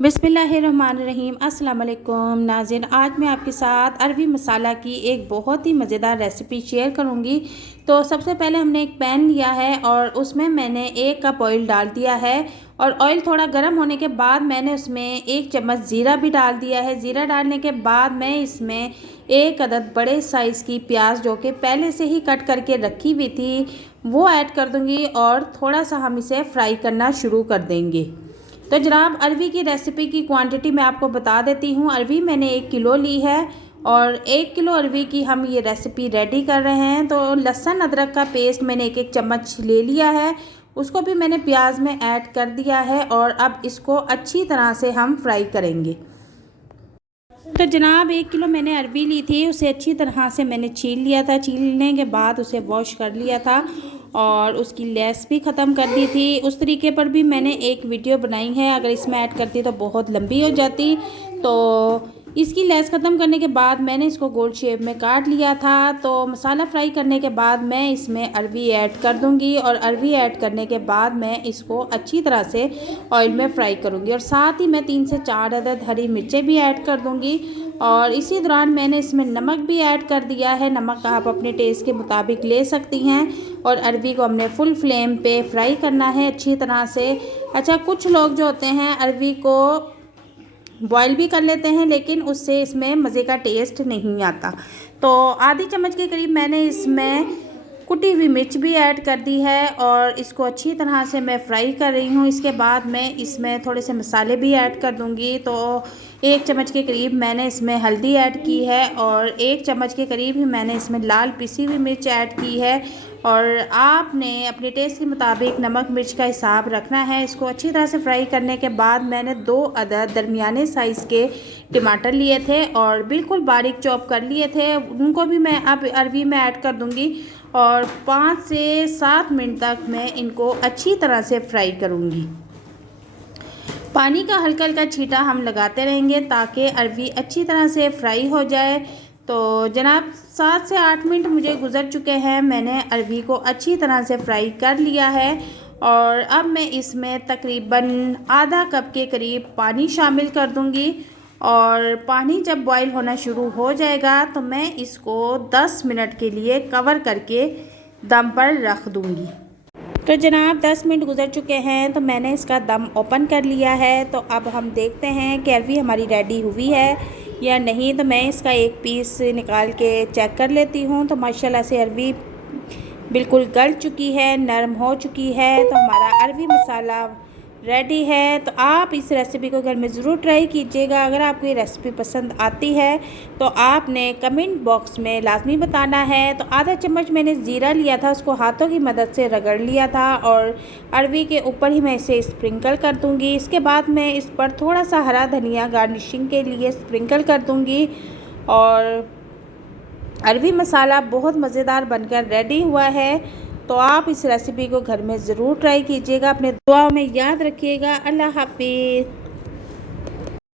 बिस्मिल्लाहिर्रहमानिर्रहीम। अस्सलाम वालेकुम नाज़रीन, आज मैं आपके साथ अरबी मसाला की एक बहुत ही मज़ेदार रेसिपी शेयर करूंगी। तो सबसे पहले हमने एक पैन लिया है और उसमें मैंने 1 कप ऑयल डाल दिया है और ऑयल थोड़ा गर्म होने के बाद मैंने उसमें 1 चम्मच ज़ीरा भी डाल दिया है। ज़ीरा डालने के बाद मैं इसमें 1 अदद बड़े साइज़ की प्याज जो कि पहले से ही कट करके रखी हुई थी वो ऐड कर दूँगी और थोड़ा सा हम इसे फ्राई करना शुरू कर देंगे। तो जनाब, अरवी की रेसिपी की क्वांटिटी मैं आपको बता देती हूँ। अरवी मैंने 1 किलो ली है और 1 किलो अरवी की हम ये रेसिपी रेडी कर रहे हैं। तो लहसुन अदरक का पेस्ट मैंने 1-1 चम्मच ले लिया है, उसको भी मैंने प्याज में ऐड कर दिया है और अब इसको अच्छी तरह से हम फ्राई करेंगे। तो जनाब, 1 किलो मैंने अरवी ली थी, उसे अच्छी तरह से मैंने छील लिया था। छीलने के बाद उसे वॉश कर लिया था और उसकी लेस भी ख़त्म कर दी थी। उस तरीके पर भी मैंने एक वीडियो बनाई है, अगर इसमें ऐड करती तो बहुत लंबी हो जाती। तो इसकी लेस ख़त्म करने के बाद मैंने इसको गोल शेप में काट लिया था। तो मसाला फ्राई करने के बाद मैं इसमें अरवी ऐड कर दूंगी और अरवी ऐड करने के बाद मैं इसको अच्छी तरह से ऑयल में फ्राई करूंगी और साथ ही मैं 3 से 4 अदद हरी मिर्चें भी ऐड कर दूंगी। और इसी दौरान मैंने इसमें नमक भी ऐड कर दिया है। नमक आप अपने टेस्ट के मुताबिक ले सकती हैं और अरवी को हमने फुल फ्लेम पे फ्राई करना है अच्छी तरह से। अच्छा, कुछ लोग जो होते हैं अरवी को बॉयल भी कर लेते हैं, लेकिन उससे इसमें मज़े का टेस्ट नहीं आता। तो आधी चम्मच के करीब मैंने इसमें कुटी हुई मिर्च भी ऐड कर दी है और इसको अच्छी तरह से मैं फ्राई कर रही हूँ। इसके बाद मैं इसमें थोड़े से मसाले भी ऐड कर दूँगी। तो 1 चम्मच के करीब मैंने इसमें हल्दी ऐड की है और 1 चम्मच के करीब ही मैंने इसमें लाल पिसी हुई मिर्च ऐड की है। और आपने अपने टेस्ट के मुताबिक नमक मिर्च का हिसाब रखना है। इसको अच्छी तरह से फ्राई करने के बाद मैंने 2 अदद दरमियाने साइज़ के टमाटर लिए थे और बिल्कुल बारीक चॉप कर लिए थे, उनको भी मैं अब अरवी में ऐड कर दूँगी और 5 से 7 मिनट तक मैं इनको अच्छी तरह से फ्राई करूँगी। पानी का हल्का हल्का छींटा हम लगाते रहेंगे ताकि अरवी अच्छी तरह से फ्राई हो जाए। तो जनाब, 7 से 8 मिनट मुझे गुजर चुके हैं, मैंने अरवी को अच्छी तरह से फ्राई कर लिया है और अब मैं इसमें तकरीबन आधा कप के करीब पानी शामिल कर दूंगी और पानी जब बॉईल होना शुरू हो जाएगा तो मैं इसको 10 मिनट के लिए कवर करके दम पर रख दूंगी। तो जनाब, 10 मिनट गुजर चुके हैं तो मैंने इसका दम ओपन कर लिया है। तो अब हम देखते हैं कि अरवी हमारी रेडी हुई है या नहीं। तो मैं इसका एक पीस निकाल के चेक कर लेती हूँ। तो माशाल्लाह से अरवी बिल्कुल गल चुकी है, नरम हो चुकी है। तो हमारा अरवी मसाला रेडी है। तो आप इस रेसिपी को घर में ज़रूर ट्राई कीजिएगा। अगर आपको ये रेसिपी पसंद आती है तो आपने कमेंट बॉक्स में लाजमी बताना है। तो आधा चम्मच मैंने ज़ीरा लिया था, उसको हाथों की मदद से रगड़ लिया था और अरवी के ऊपर ही मैं इसे स्प्रिंकल कर दूंगी। इसके बाद मैं इस पर थोड़ा सा हरा धनिया गार्निशिंग के लिए स्प्रिंकल कर दूंगी और अरवी मसाला बहुत मज़ेदार बनकर रेडी हुआ है। तो आप इस रेसिपी को घर में ज़रूर ट्राई कीजिएगा। अपने दुआओं में याद रखिएगा। अल्लाह हाफिज़।